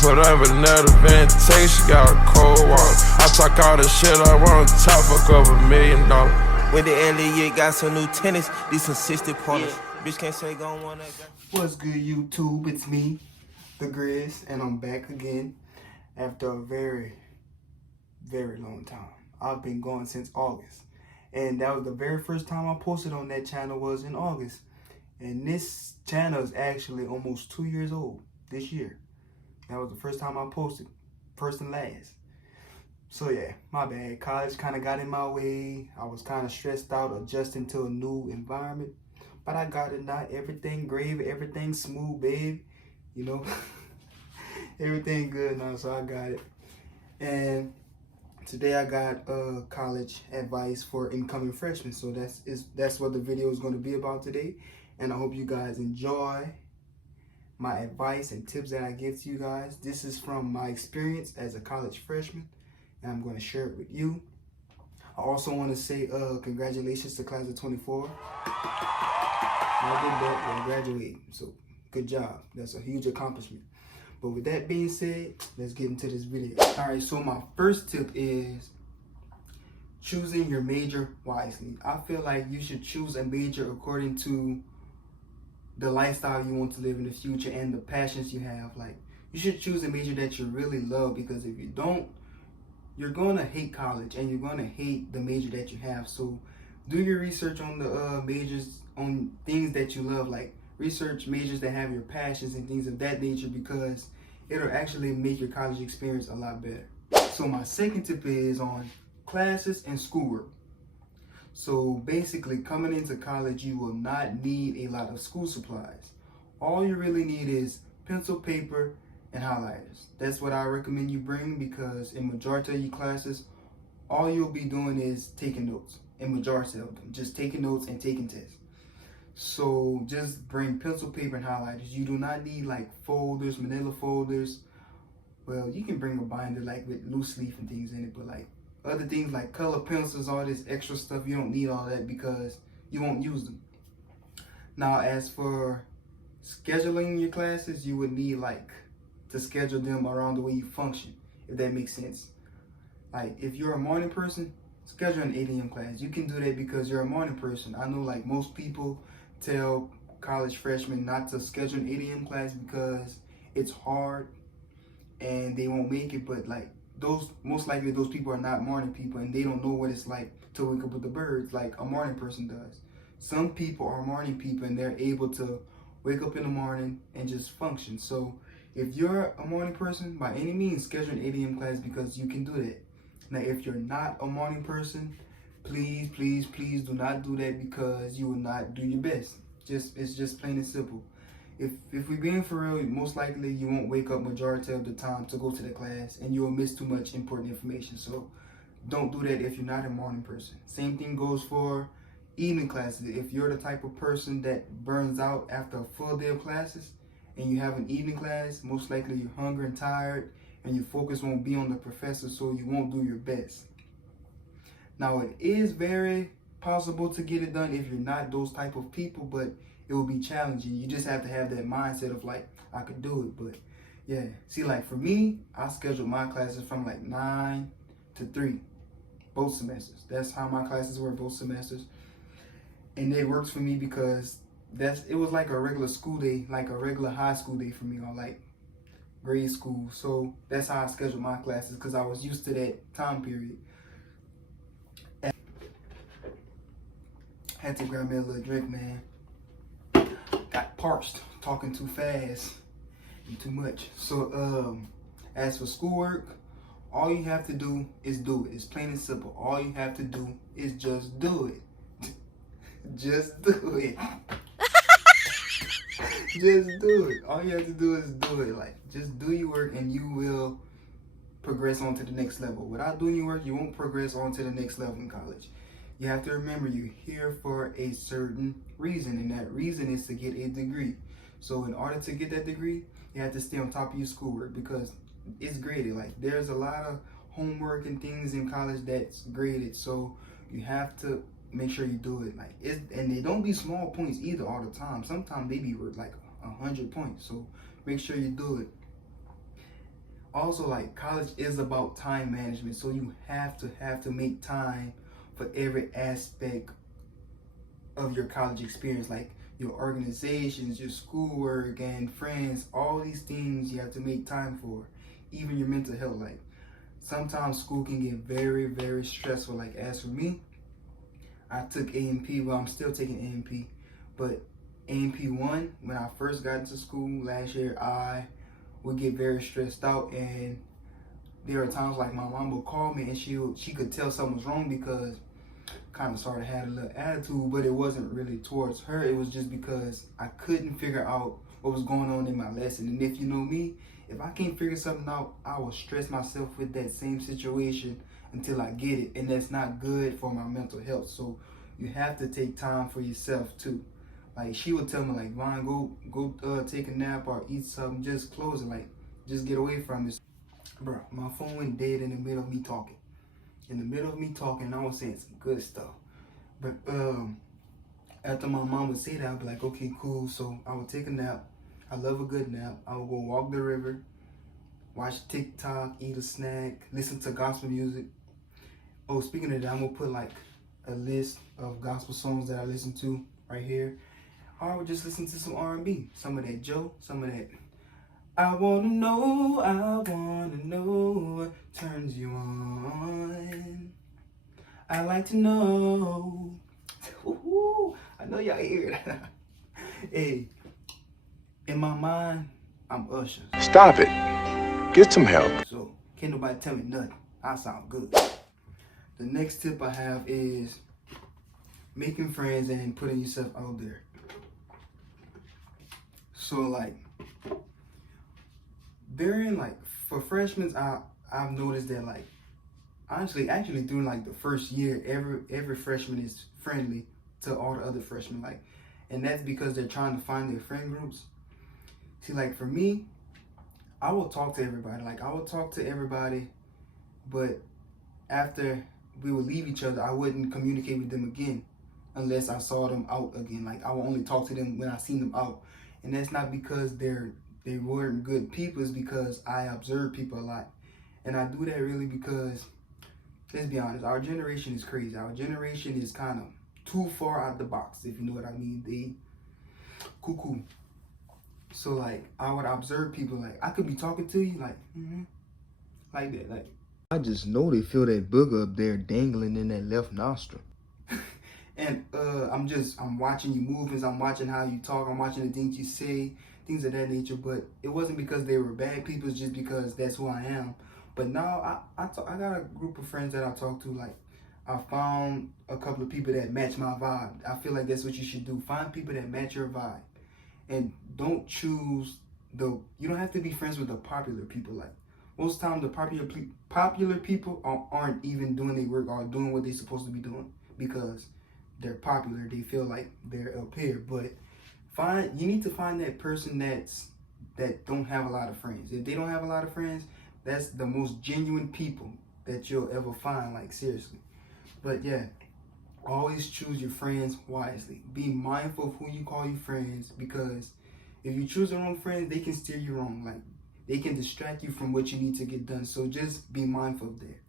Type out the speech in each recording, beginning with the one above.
Whatever another event takes, she got a cold water. I talk all the shit I want, top fuck over $1 million. With the Elliot got some new tennis, these some 60 pointers. Bitch can't say go on that. What's good, YouTube? It's me, the Grizz, and I'm back again after a very, very long time. I've been going since August, and that was the very first time I posted on that channel was in August. And this channel is actually almost 2 years old this year. That was the first time I posted, first and last. So yeah, my bad. College kind of got in my way. I was kind of stressed out adjusting to a new environment. But I got it now. Everything gravy, everything smooth, babe. You know, everything good now, so I got it. And today I got college advice for incoming freshmen. So that's what the video is going to be about today. And I hope you guys enjoy my advice and tips that I give to you guys. This is from my experience as a college freshman, and I'm going to share it with you. I also want to say congratulations to class of 24. I did that, I graduated, so good job. That's a huge accomplishment. But with that being said, let's get into this video. All right, so my first tip is choosing your major wisely. I feel like you should choose a major according to the lifestyle you want to live in the future and the passions you have. Like, you should choose a major that you really love, because if you don't, you're gonna hate college and you're gonna hate the major that you have. So do your research on the majors, on things that you love. Like, research majors that have your passions and things of that nature, because it'll actually make your college experience a lot better. So my second tip is on classes and schoolwork. So basically, coming into college, you will not need a lot of school supplies. All you really need is pencil, paper, and highlighters. That's what I recommend you bring, because in majority of your classes, all you'll be doing is taking notes. In majority of them, just taking notes and taking tests. So just bring pencil, paper, and highlighters. You do not need like folders, manila folders. Well, you can bring a binder like with loose leaf and things in it, but like other things like color pencils, all this extra stuff, you don't need all that because you won't use them. Now, as for scheduling your classes, you would need like to schedule them around the way you function, if that makes sense. Like, if you're a morning person, schedule an 8 a.m. class. You can do that because you're a morning person. I know like most people tell college freshmen not to schedule an 8 a.m. class because it's hard and they won't make it, but like most likely those people are not morning people, and they don't know what it's like to wake up with the birds like a morning person does. Some people are morning people and they're able to wake up in the morning and just function. So if you're a morning person, by any means, schedule an 8 a.m. class because you can do that. Now, if you're not a morning person, please, please, please do not do that, because you will not do your best. It's just plain and simple. If we're being for real, most likely you won't wake up majority of the time to go to the class, and you will miss too much important information. So don't do that if you're not a morning person. Same thing goes for evening classes. If you're the type of person that burns out after a full day of classes and you have an evening class, most likely you're hungry and tired, and your focus won't be on the professor, so you won't do your best. Now, it is very possible to get it done if you're not those type of people, but it will be challenging. You just have to have that mindset of like, I could do it. But yeah, see, like for me, I scheduled my classes from like 9 to 3, both semesters. That's how my classes were both semesters. And it works for me because it was like a regular school day, like a regular high school day for me, or like grade school. So that's how I scheduled my classes, because I was used to that time period. Had to grab me a little drink, man. Got parched, talking too fast and too much. So as for schoolwork, all you have to do is do it. It's plain and simple. All you have to do is just do it. Just do it. Just do it. All you have to do is do it. Like, just do your work and you will progress on to the next level. Without doing your work, you won't progress on to the next level in college. You have to remember, you're here for a certain reason, and that reason is to get a degree. So in order to get that degree, you have to stay on top of your schoolwork, because it's graded. Like, there's a lot of homework and things in college that's graded, so you have to make sure you do it. Like, and they don't be small points either all the time. Sometimes they be worth like 100 points. So make sure you do it. Also, like, college is about time management, so you have to make time for every aspect of your college experience, like your organizations, your schoolwork, and friends. All these things you have to make time for. Even your mental health. Like, sometimes school can get very stressful. Like, as for me, I took A&P. Well, I'm still taking A&P, but A&P 1, when I first got into school last year, I would get very stressed out, and there are times like my mom would call me and she could tell something was wrong because kind of sort of had a little attitude, but it wasn't really towards her. It was just because I couldn't figure out what was going on in my lesson. And if you know me, if I can't figure something out, I will stress myself with that same situation until I get it, and that's not good for my mental health. So you have to take time for yourself too. Like, she would tell me, like, Vaughn, go take a nap or eat something, just close it, like, just get away from this. Bro, my phone went dead in the middle of me talking. In the middle of me talking, I was saying some good stuff. But after my mom would say that, I'd be like, okay, cool. So I would take a nap. I love a good nap. I would go walk the river, watch TikTok, eat a snack, listen to gospel music. Oh, speaking of that, I'm gonna put like a list of gospel songs that I listen to right here. Or I would just listen to some R&B, some of that Joe, some of that. I wanna know what turns you on. I like to know. Ooh, I know y'all hear it. Hey, in my mind, I'm Usher. Stop it. Get some help. So can't nobody tell me nothing. I sound good. The next tip I have is making friends and putting yourself out there. So like, for freshmen, I've noticed that, like, honestly, actually during like the first year, every freshman is friendly to all the other freshmen, like, and that's because they're trying to find their friend groups. See, like, for me, I will talk to everybody. Like, I will talk to everybody, but after we would leave each other, I wouldn't communicate with them again unless I saw them out again. Like, I would only talk to them when I seen them out, and that's not because they weren't good people. It's because I observe people a lot, and I do that really because, let's be honest, our generation is crazy. Our generation is kind of too far out the box, if you know what I mean. They cuckoo. So like, I would observe people. Like, I could be talking to you like, like that. Like, I just know they feel that booger up there dangling in that left nostril. And I'm watching you movements. I'm watching how you talk. I'm watching the things you say, things of that nature. But it wasn't because they were bad people. It's just because that's who I am. But now I got a group of friends that I talk to. Like, I found a couple of people that match my vibe. I feel like that's what you should do. Find people that match your vibe, and don't choose you don't have to be friends with the popular people. Like, most times the popular people aren't even doing their work or doing what they're supposed to be doing because they're popular. They feel like they're up here. But you need to find that person that don't have a lot of friends. If they don't have a lot of friends, that's the most genuine people that you'll ever find, like, seriously. But yeah, always choose your friends wisely. Be mindful of who you call your friends, because if you choose the wrong friends, they can steer you wrong. Like, they can distract you from what you need to get done. So just be mindful of that.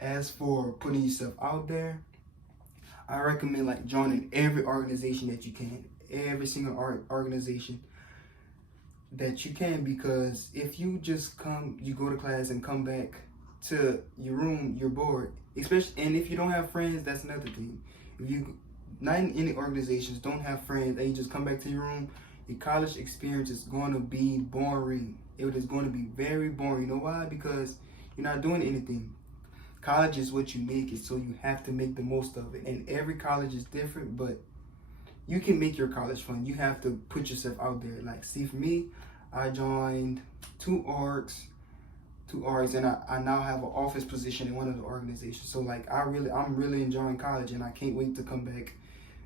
As for putting yourself out there, I recommend like joining every organization that you can, every single organization that you can, because if you just you go to class and come back to your room, you're bored. Especially, and if you don't have friends, that's another thing. If you not in any organizations, don't have friends, and you just come back to your room, your college experience is going to be boring. It is going to be very boring. You know why? Because you're not doing anything. College is what you make it, so you have to make the most of it. And every college is different, but you can make your college fun. You have to put yourself out there. Like, see, for me, I joined two orgs, and I now have an office position in one of the organizations. So like, I'm really enjoying college, and I can't wait to come back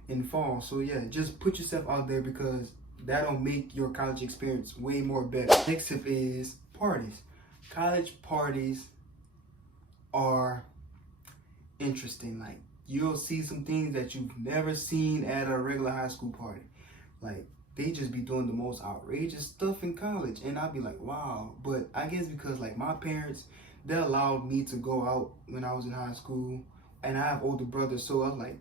in fall. So yeah, just put yourself out there, because that'll make your college experience way more better. Next tip is parties. College parties are interesting. Like, you'll see some things that you've never seen at a regular high school party. Like, they just be doing the most outrageous stuff in college, and I'd be like, wow. But I guess because like my parents, they allowed me to go out when I was in high school, and I have older brothers, so I was like,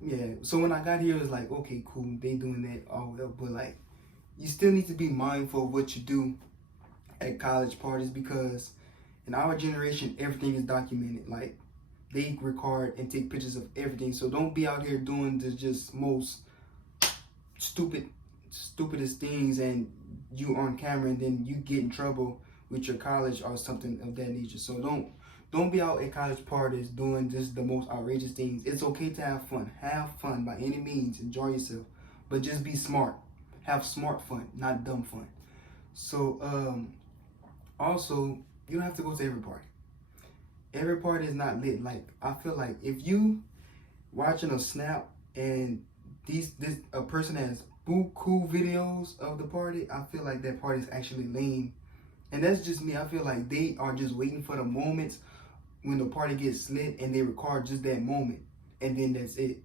yeah. So when I got here, it was like, okay, cool, they doing that, all well. But like, you still need to be mindful of what you do at college parties, because in our generation, everything is documented. Like, they record and take pictures of everything. So don't be out here doing the just most stupidest things, and you on camera, and then you get in trouble with your college or something of that nature. So don't be out at college parties doing just the most outrageous things. It's okay to have fun. Have fun by any means. Enjoy yourself, but just be smart. Have smart fun, not dumb fun. So also, you don't have to go to every party. Every party is not lit. Like, I feel like if you watching a snap and a person has cool videos of the party, I feel like that party is actually lame. And that's just me. I feel like they are just waiting for the moments when the party gets lit, and they record just that moment, and then that's it.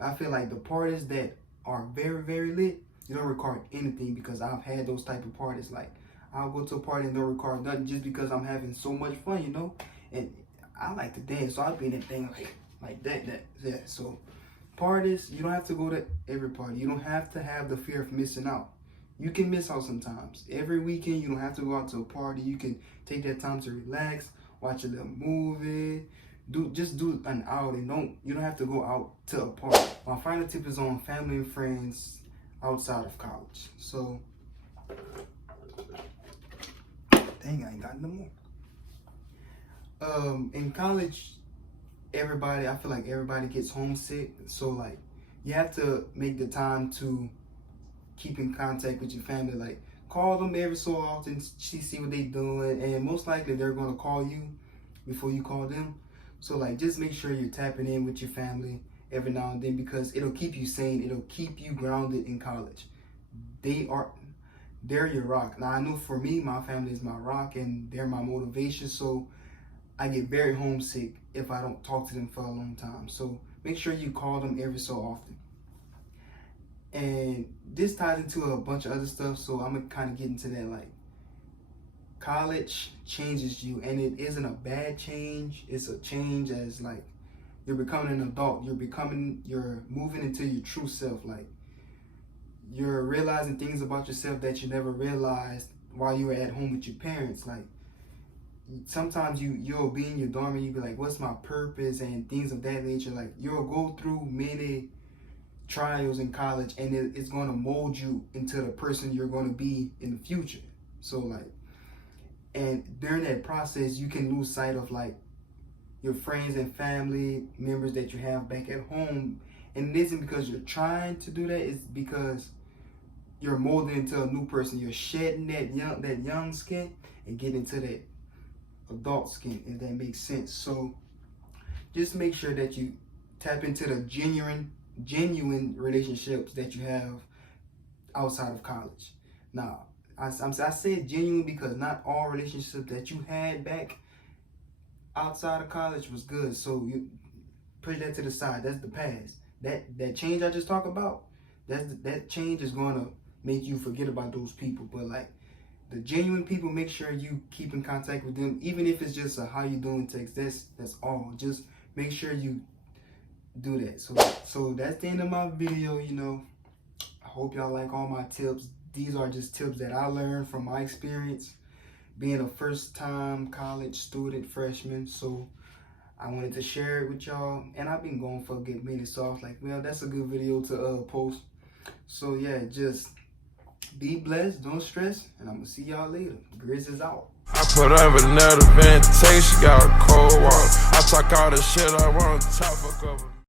I feel like the parties that are very, very lit, you don't record anything, because I've had those type of parties. Like, I'll go to a party and don't record nothing just because I'm having so much fun, you know? And I like to dance, so I'll be in that thing like that. So parties, you don't have to go to every party. You don't have to have the fear of missing out. You can miss out sometimes. Every weekend, you don't have to go out to a party. You can take that time to relax, watch a little movie, just do an outing. You don't have to go out to a party. My final tip is on family and friends outside of college. So, dang, I ain't got no more. In college, I feel like everybody gets homesick. So like, you have to make the time to keep in contact with your family. Like, call them every so often, see what they doing, and most likely they're gonna call you before you call them. So like, just make sure you're tapping in with your family every now and then, because it'll keep you sane. It'll keep you grounded in college. They're your rock. Now, I know for me, my family is my rock, and they're my motivation. So I get very homesick if I don't talk to them for a long time. So make sure you call them every so often. And this ties into a bunch of other stuff, so I'm gonna kind of get into that. Like, college changes you, and it isn't a bad change. It's a change as like, you're becoming an adult. You're moving into your true self. Like, you're realizing things about yourself that you never realized while you were at home with your parents. Like, sometimes you'll be in your dorm and you'll be like, what's my purpose, and things of that nature. Like, you'll go through many trials in college, and it's going to mold you into the person you're going to be in the future. So like, and during that process, you can lose sight of like your friends and family members that you have back at home. And it isn't because you're trying to do that, it's because you're molding into a new person. You're shedding that young skin and getting into that adult skin, if that makes sense. So just make sure that you tap into the genuine relationships that you have outside of college. Now, I said genuine because not all relationships that you had back outside of college was good. So you put that to the side. That's the past. That change I just talked about, that change is going to make you forget about those people. But like, the genuine people, make sure you keep in contact with them, even if it's just a how you doing text. That's all. Just make sure you do that. So that's the end of my video. You know, I hope y'all like all my tips. These are just tips that I learned from my experience being a first-time college student, freshman. So I wanted to share it with y'all, and I've been going for a good minute, so I was like, well, that's a good video to post. So yeah, just be blessed, don't stress, and I'm gonna see y'all later. Grizz is out. I put on vanilla ventilation, got a cold water. I talk all the shit I want to talk, fuck over.